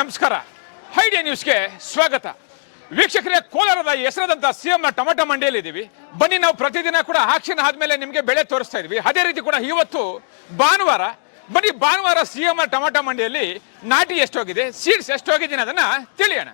ನಮಸ್ಕಾರ. ಐಡಿಯಾ ನ್ಯೂಸ್ಗೆ ಸ್ವಾಗತ. ವೀಕ್ಷಕರೇ, ಕೋಲಾರದ ಹೆಸರಾದಂಥ ಸಿಎಂ ಟೊಮೆಟೊ ಮಂಡಿಯಲ್ಲಿ ಇದ್ದೀವಿ. ಬನ್ನಿ, ನಾವು ಪ್ರತಿದಿನ ಕೂಡ ಆಕ್ಷನ್ ಆದ್ಮೇಲೆ ನಿಮಗೆ ಬೆಳೆ ತೋರಿಸ್ತಾ ಇದ್ವಿ. ಅದೇ ರೀತಿ ಕೂಡ ಇವತ್ತು ಭಾನುವಾರ. ಬನ್ನಿ, ಭಾನುವಾರ ಸಿಎಂ ಟೊಮೆಟೊ ಮಂಡಿಯಲ್ಲಿ ನಾಟಿ ಎಷ್ಟೋಗಿದೆ, ಸೀಡ್ಸ್ ಎಷ್ಟೋಗಿದೆ ಅದನ್ನ ತಿಳಿಯೋಣ.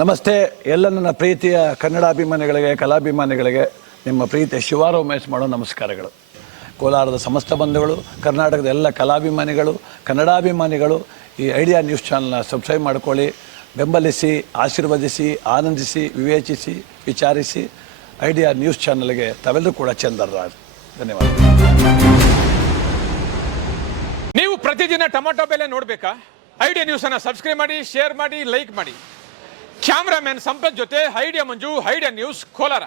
ನಮಸ್ತೆ ಎಲ್ಲ ನನ್ನ ಪ್ರೀತಿಯ ಕನ್ನಡಾಭಿಮಾನಿಗಳಿಗೆ, ಕಲಾಭಿಮಾನಿಗಳಿಗೆ ನಿಮ್ಮ ಪ್ರೀತಿಯ ಶಿವಾರ ಉಮೇಶ್ ಮಾಡೋ ನಮಸ್ಕಾರಗಳು. ಕೋಲಾರದ ಸಮಸ್ತ ಬಂಧುಗಳು, ಕರ್ನಾಟಕದ ಎಲ್ಲ ಕಲಾಭಿಮಾನಿಗಳು, ಕನ್ನಡಾಭಿಮಾನಿಗಳು ಈ ಐಡಿಯಾ ನ್ಯೂಸ್ ಚಾನಲ್ನ ಸಬ್ಸ್ಕ್ರೈಬ್ ಮಾಡ್ಕೊಳ್ಳಿ, ಬೆಂಬಲಿಸಿ, ಆಶೀರ್ವದಿಸಿ, ಆನಂದಿಸಿ, ವಿವೇಚಿಸಿ, ವಿಚಾರಿಸಿ. ಐಡಿಯಾ ನ್ಯೂಸ್ ಚಾನಲ್ಗೆ ತಾವೆಲ್ಲರೂ ಕೂಡ ಚಂದರ್ರಾಜ್. ಧನ್ಯವಾದ. ನೀವು ಪ್ರತಿದಿನ ಟೊಮೆಟೊ ಬೆಲೆ ನೋಡ್ಬೇಕಾ? ಐಡಿಯಾ ನ್ಯೂಸ್ ಅನ್ನ ಸಬ್ಸ್ಕ್ರೈಬ್ ಮಾಡಿ, ಶೇರ್ ಮಾಡಿ, ಲೈಕ್ ಮಾಡಿ. ಕ್ಯಾಮ್ರಾಮನ್ ಸಂಪತ್ ಜೊತೆ ಐಡಿಯಾ ಮಂಜು, ಐಡಿಯಾ ನ್ಯೂಸ್, ಕೋಲಾರ.